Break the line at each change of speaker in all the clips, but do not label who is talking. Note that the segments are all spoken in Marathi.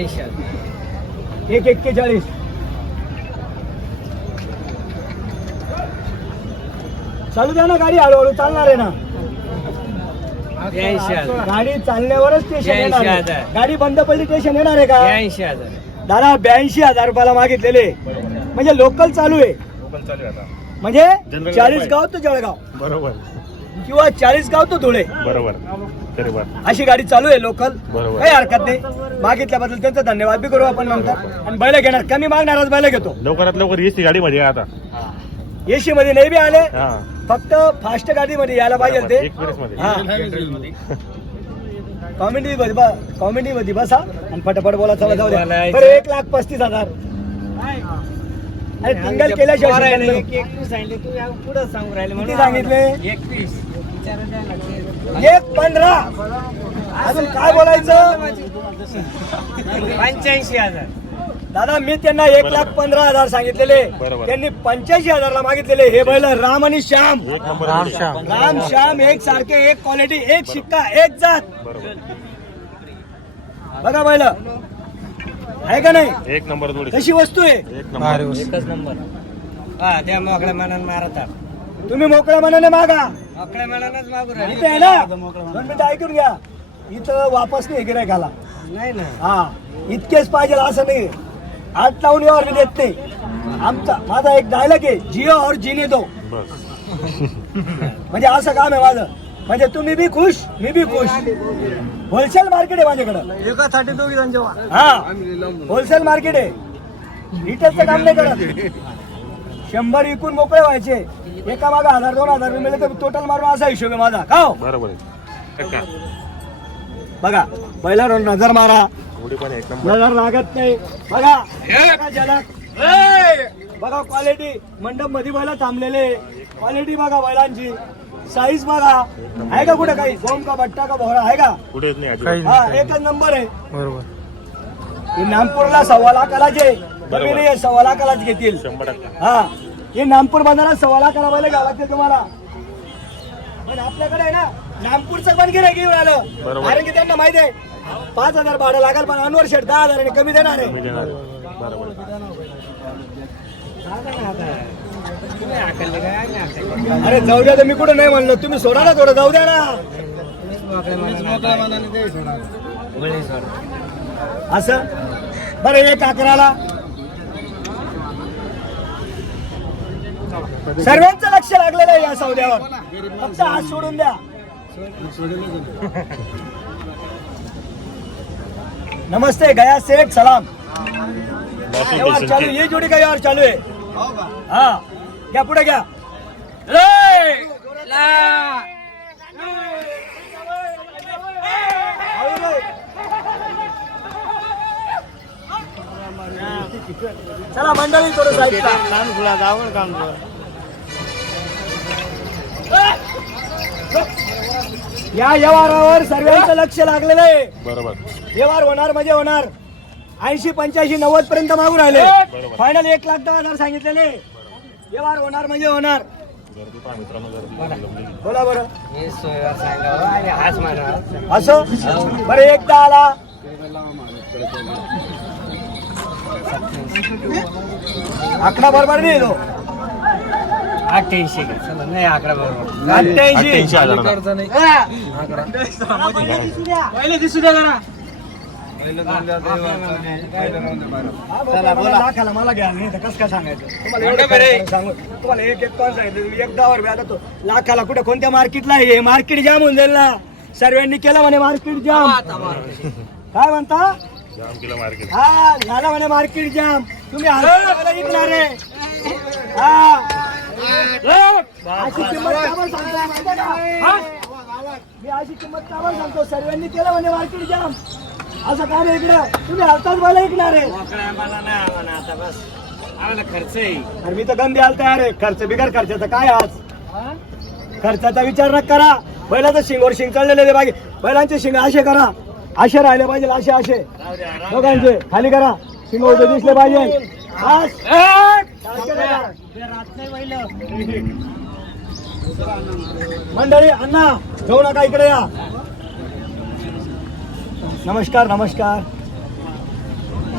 ऐंशी
एक एक्केचाळीस. चालू द्या ना गाडी हळूहळू चालणार आहे ना. गाडी चालण्यावरच स्टेशन येणार आहे. गाडी बंद पडली स्टेशन येणार आहे का?
ब्याऐंशी हजार.
दादा ब्याऐंशी हजार रुपयाला मागितलेले. म्हणजे लोकल चालू आहे. म्हणजे
General
चाळीस. गाव तो जळगाव.
बरोबर.
किंवा चाळीस गाव तो धुळे.
बरोबर. तरी बर
अशी गाडी चालू आहे लोकल
बरोबर.
काही हरकत नाही. मागितल्याबद्दल त्यांचा धन्यवाद बी करू आपण नंतर आणि बैल घेणार. कमी मागणारच बैल घेतो.
लवकरात लवकर एसी गाडी मध्ये आता.
एसी मध्ये नाही बी आले.
हा.
फक्त फास्ट गाडी मध्ये यायला पाहिजे ते
एक मिनिटमध्ये
हा कॉमेडी कॉमेडी मध्ये बसा आणि फटाफट बोला. चला जाऊ द्या. बरं एक लाख पस्तीस हजार. अरे तिंगल केल्याशिवाय
सांगितले.
किती
म्हणून.
सांगितले? एक पंधरा. अजून काय बोलायचं?
पंच्याऐंशी हजार.
दादा मी त्यांना एक लाख पंधरा हजार सांगितलेले.
बरोबर.
त्यांनी पंच्याऐंशी हजारला मागितलेले. हे बैल राम आणि श्याम.
एक नंबर राम
राम श्याम एक सारखे एक क्वालिटी एक शिक्का एक जात.
बरोबर.
बघा बैल. आहे का नाही?
एक नंबर
कशी वस्तू आहे?
एक नंबर.
एकच नंबर. हा त्या मोकळ्या मनानं मारतात
तुम्ही मोकळ्या मनाने मागा.
मोकळ्या मनानच मागू
इथे आहे ना? दोन मिनिटं ऐकून घ्या. इथं वापस नाही गिरायकाला
नाही ना.
हा इतकेच पाहिजे असं नाही. आठ लावून यावर मी देत नाही. आमचा माझा एक डायलॉग आहे जिओ और जीने दो. म्हणजे असं काम आहे माझं. म्हणजे तुम्ही बी खुश मी बी खुश. होलसेल मार्केट आहे माझ्याकडं.
एकासाठी दोघी जण जेव्हा
हा. होलसेल मार्केट आहे. रिटेलचं काम नाही करत. शंभर विकून मोकळे व्हायचे. एका मागा हजार दोन हजार रुपये मिळले तर टोटल मारून असा हिशोब आहे माझा. का हो?
बरोबर आहे. काका,
बघा पहिला नजर मारा.
जोडी पण एक नंबर.
नजर लागत नाही. बघा बघा झलक. बघा क्वालिटी मंडपमध्ये बैला थांबलेले. क्वालिटी बघा बैलांची. साईज बघा. आहे का कुठे काही? गोम का बट्टा का भोरा आहे का?
कुठेच नाही अजिबात.
हा एकच नंबर आहे. हे नामपूरला सव्वा लाखालाचे कमी नाही सव्वा लाखालाच घेतील. हा. हे नामपूर बांधायला सव्वा लाखाला घ्यावं लागतील तुम्हाला. पण आपल्याकडे आहे ना नामपूरचं पण गिरायक येऊन आलं.
बरोबर.
कारण की त्यांना माहिती आहे पाच हजार भाडं लागेल पण अनवर शेट दहा हजाराने कमी देणार आहे. अरे जाऊ द्या तर मी कुठं नाही म्हणलो. तुम्ही सोडा ना थोडं जाऊ द्या ना. असं? बरं एक अकराला सर्वांचं लक्ष लागलेलं आहे या सौद्यावर. फक्त हात सोडून द्या. नमस्ते गया सेठ सलाम. व्यवहार चालू. ये जोडी का व्यवहार चालू आहे हा घ्या पुढे घ्या रे! चला मंडळी थोडं साईडला. या व्यवहारावर सर्वांचं लक्ष लागलेलं आहे.
बरोबर.
व्यवहार होणार म्हणजे होणार. ऐंशी पंच्याऐंशी नव्वद पर्यंत मागून राहिले.
बरोबर.
फायनल एक लाख दहा हजार सांगितलेले. व्यवहार होणार म्हणजे होणार. बोला. बरं.
हे
असं? बरं एकदा आला. आकडा बरोबर नाही तो
अठ्ठ्याऐंशी नाही अकरा बरोबर.
अठ्ठ्याऐंशी. पहिले दिसू द्या जरा चला बोला. लाखाला मला घ्या नाही तर कसं काय सांगायचं? तुम्हाला एवढं काय सांगू? तुम्हाला एक सांगितलं? तो लाखाला कुठे कोणत्या मार्केटला आहे? मार्केट जाम होऊन जाईल ना. सर्वांनी केलं म्हणे मार्केट जाम काय म्हणता?
जाम केलं मार्केट.
हा झालं म्हणे मार्केट जाम. तुम्ही हलवायला विकणार आहे. हा. अशी किंमत का बरं सांगतो माहिती आहे का? हा? मी अशी किंमत का बरं सांगतो? सर्वांनी केलं म्हणे मार्केट जाम. असं काय नाही इकडं? तुम्ही हलताच मला विकणार आहे.
मोकळ्या मला नाही आम्हाला आता बस. आम्हाला खर्च आहे.
अरे मी तर गंदी द्यायला तयार आहे खर्च बिगर खर्चाचा काय आज? खर्चाचा विचार न करा. बैलाचं शिंगवर शिंग चढलेले ते बाकी. बैलांचे शिंग असे करा. असे राहिले पाहिजे असे असे दोघांचे. खाली करा. शिंग उभे दिसले पाहिजे. मंडळी अण्णा जाऊ नका इकडे या. नमस्कार नमस्कार.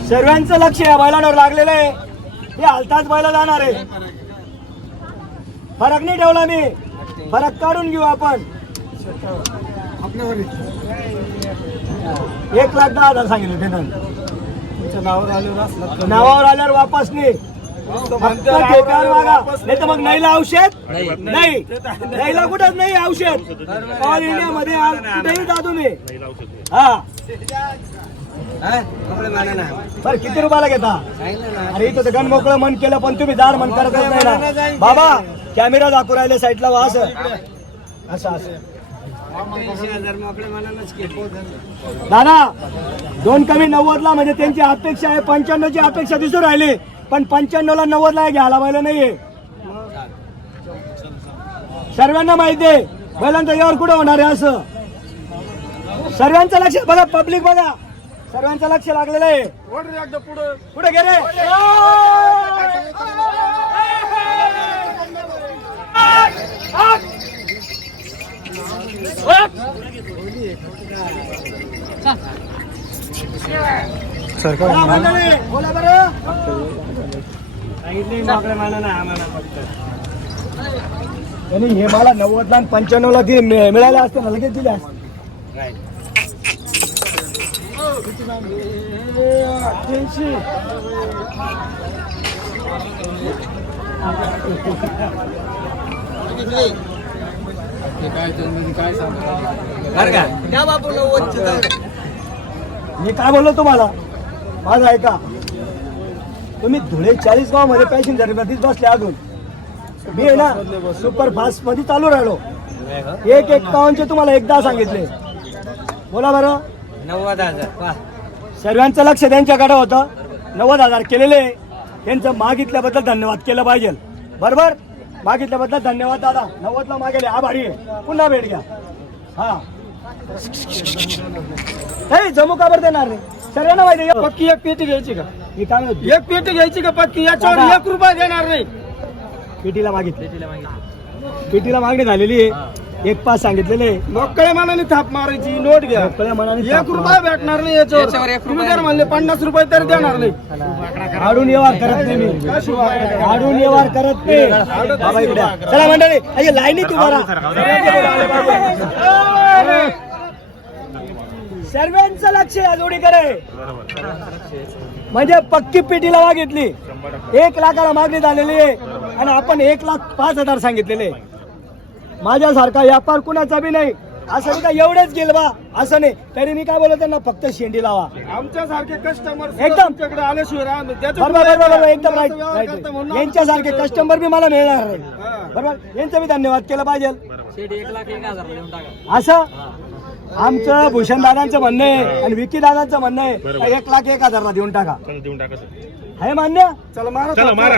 सर्वांचं लक्ष या बैलांवर लागलेलं आहे. हे हलताच बैला जाणार आहे. फरक नाही ठेवला मी. फरक काढून घेऊ आपण. एक लाख दहा हजार सांगितले त्यानं. नावावर आल्यावर वापस नाही. फक्त ठेक्यावर मागा नाही. तर मग नाहीला औषध? नाही. नाहीला कुठंच नाही औषध. ऑल इंडिया मध्ये आज कुठेही जा तुम्ही हा. बर किती रुपयाला घेता? अरे इथं गण मोकळं मन केलं पण तुम्ही दार मन नाही ना. बाबा कॅमेरा दाखवू राहिले साईडला वा असं. असं असं. दादा दोन कमी नव्वदला म्हणजे त्यांची अपेक्षा आहे पंच्याण्णवची अपेक्षा दिसून राहिली पण पंच्याण्णवला नव्वदला घ्यायला पाहिलं नाहीये. सर्वांना माहिती आहे बैलांचं यावर कुठं होणार आहे असं? सर्वांचं लक्ष बघा पब्लिक बघा. सर्वांचं लक्ष लागलेलं आहे. पुढे गेले. बोला बोला बरं त्यांनी हे मला नव्वदला आणि पंच्याण्णवला ती मिळ- मिळाले असते ना लगेच दिले असते. अठ्ठ्याऐंशी. मी काय बोललो तुम्हाला? माझं ऐका. तुम्ही धुळे चाळीस गावमध्ये पॅसेंजर मध्येच बसले अजून. मी आहे ना सुपर फास्टमध्ये चालू राहिलो. एक एक चे तुम्हाला एकदा सांगितले. बोला बरं.
नव्वद हजार
सर्वांचं लक्ष त्यांच्याकडे होतं. नव्वद हजार केलेले. त्यांचं मागितल्याबद्दल धन्यवाद केलं पाहिजे. बरोबर? मागितल्याबद्दल धन्यवाद दादा. नव्वदला मागेले आभारी आहे. पुन्हा भेट घ्या. हा. नाही जमू का बरं देणार नाही सर्वांना माहिती आहे.
पक्की एक पेटी घ्यायची का?
मी काय म्हणतो?
एक पेटी घ्यायची का पक्की? याच्यावर. एक रुपया देणार नाही.
पेटीला मागितले. पेटीला मागणी झालेली आहे. एक पाच सांगितलेले.
मोकळ्या मनाने थाप मारायची नोट घ्या.
मोकळ्या मनाने
एक रुपया भेटणार नाही याच्यावर. तुम्ही जर म्हणले पन्नास रुपये तरी देणार नाही.
आडून व्यवहार करत नाही मी. आडून व्यवहार करत नाही. बाबा इकडे. या. चला मंडळी अरे लाईनी तू बरा सर्वांचं लक्ष या जोडीकडे. म्हणजे पक्की पेटीला मागितली एक लाखाला मागणी झालेली आहे. आणि आपण एक लाख पाच हजार सांगितलेले माझ्यासारखा व्यापार कुणाचा बी नाही. असं नाही का एवढंच गेल बा असं नाही. तरी मी काय बोलतो त्यांना फक्त शेंडी लावा.
आमच्या सारखे कस्टमर
एकदम.
आल्याशिवाय
बरोबर बरोबर बरोबर. एकदम राईट
व्यवहार
राईट
करता म्हणून
यांच्यासारखे कस्टमर बी मला मिळणार नाही. बरोबर? यांचं बी धन्यवाद केलं पाहिजे.
शेट एक लाख एक हजार देऊन टाका.
असं? आमचं भूषण दादांचं म्हणणं आहे आणि विकी दादांचं म्हणणं आहे एक लाख एक हजारला देऊन टाका.
चला देऊन टाका सर.
हे मान्य?
चला मारा
चला. मारा.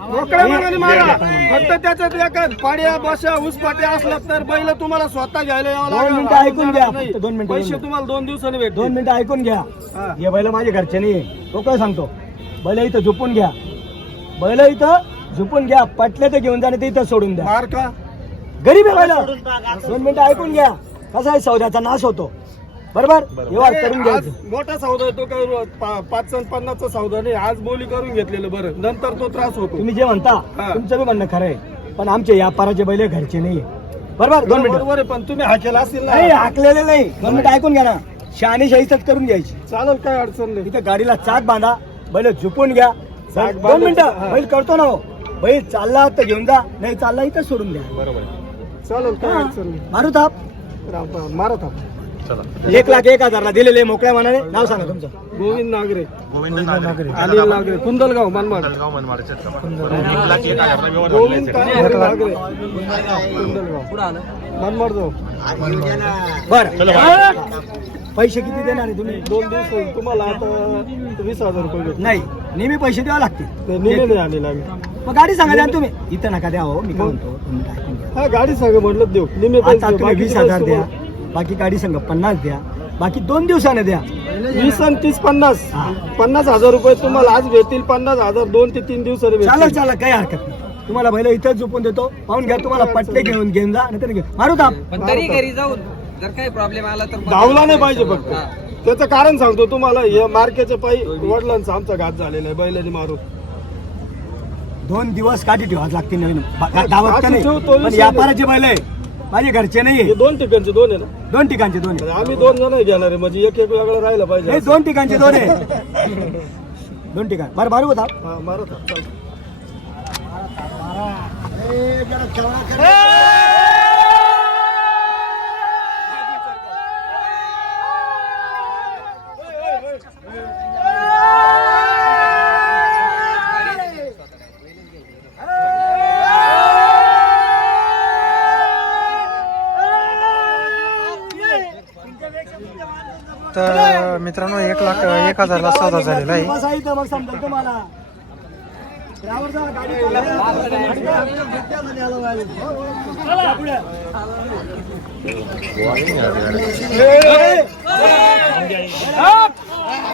मोकळ्या मनाने मारा फक्त त्याच्यात एकच पाड्या बशा उसपाट्या असल्या तर बैल तुम्हाला स्वतः घ्यायला यावं
दोन
लागेल.
मिनिटं ऐकून घ्या.
नाही.
फक्त दोन मिनिटं
पैसे
ऐकून
तुम्हाला दोन दिवसांनी भेटतील.
दोन मिनिटं ऐकून घ्या.
हा.
हे बैल माझे घरचे नाही तो काय सांगतो? बैल इथं झोपून घ्या. बैल इथं झोपून घ्या. पटले तर घेऊन जाणे ते इथं सोडून द्या.
मार का?
गरीब आहे बैल दोन मिनिटं ऐकून घ्या. कसा आहे सौद्याचा नाश होतो. बरोबर? व्यवहार करून
आज
घ्यायचं.
मोठा सौदा आहे तो काही पा- पाच आणि पन्नासचा सौदा नाही आज बोली करून घेतलेलं बरं. नंतर तो त्रास होतो.
तुम्ही जे म्हणता
हा.
तुमचं बी म्हणणं खरं आहे. पण आमचे व्यापाराचे बैल घरचे नाही बरोबर? दोन मिनिटं.
बरोबर आहे पण तुम्ही हा केला असेल
नाही
ना
हाकलेले नाही. दोन मिनिटं ऐकून घ्या ना. शहाणी शाहीच करून घ्यायची.
चालेल काय अडचण नाही.
इथं गाडीला चाक बांधा बैल झुपून घ्या.
चाक
दोन
बांधायचं,
मिनिटं.
हा.
बैल करतो ना हो. बैल चालला तर घेऊन जा नाही चालला इथं सोडून द्या.
बरोबर.
चालेल काय. अडचण नाही.
मारू एक लाख एक हजारला दिलेले मोकळ्या मनाने. नाव सांगा तुमचं.
गोविंद नागरे.
गोविंद नागरे.
अनिल नागरे कुंदलगाव मनमाड?
एक लाख एक हजारला व्यवहार
गोविंद नागरे कुंदलगाव.
पुढं आलं
मनमाड जाऊ.
बर. पैसे किती देणार आहे तुम्ही?
दोन दिवस होईल. तुम्हाला आता वीस हजार रुपये भेटतील.
नाही. नेहमी पैसे द्यावे लागतील.
आलेला आम्ही.
मग गाडी सांगा द्या ना तुम्ही. इथं नका द्या हो मी काय म्हणतो.
हा गाडी सांगा म्हटलं देऊ. निम्मे
आता. तुम्ही
बाकीचे
वीस हजार
पैसे
द्या
तुम्हाला-
बाकी गाडी संघ पन्नास द्या बाकी दोन दिवसाने द्या.
वीस आणि तीस पन्नास.
हा.
पन्नास हजार रुपये तुम्हाला आज भेटतील पन्नास हजार दोन ते तीन दिवसाने
चालेल
भेटतील.
चालेल काही हरकत नाही. तुम्हाला बैल इथंच झोपून देतो. पाहून घ्या तुम्हाला पटले घेऊन घेऊन जा नाही तर घेऊन मारू का
पण तरी घरी जाऊन जर काही प्रॉब्लेम आला तर
धावला नाही पाहिजे फक्त.
हा.
त्याचं कारण सांगतो तुम्हाला या मार्केच्या पायी वडिलांचा आमचा घात झालेला आहे बैलांनी मारून.
दोन दिवस काठी ठेवाच लागते नवीन. बा- गा- गावात का
काठी
नाही.
ठेवतो,
पण
विषय
व्यापाराचे बैल आहे. माझे घरचे नाही
हे दोन ठिकाणचे दोन आहे ना?
दोन ठिकाणचे दोन आहे.
आम्ही दोन जण घेणार आहे म्हणजे एक एक वेगळं राहिलं
नाही
पाहिजे
दोन ठिकाणचे दोन आहे. दोन ठिकाण. बरं बरं होता
हा मारत हा, चालतं.
तर मित्रांनो एक लाख एक हजारला सौदा झालेला आहे.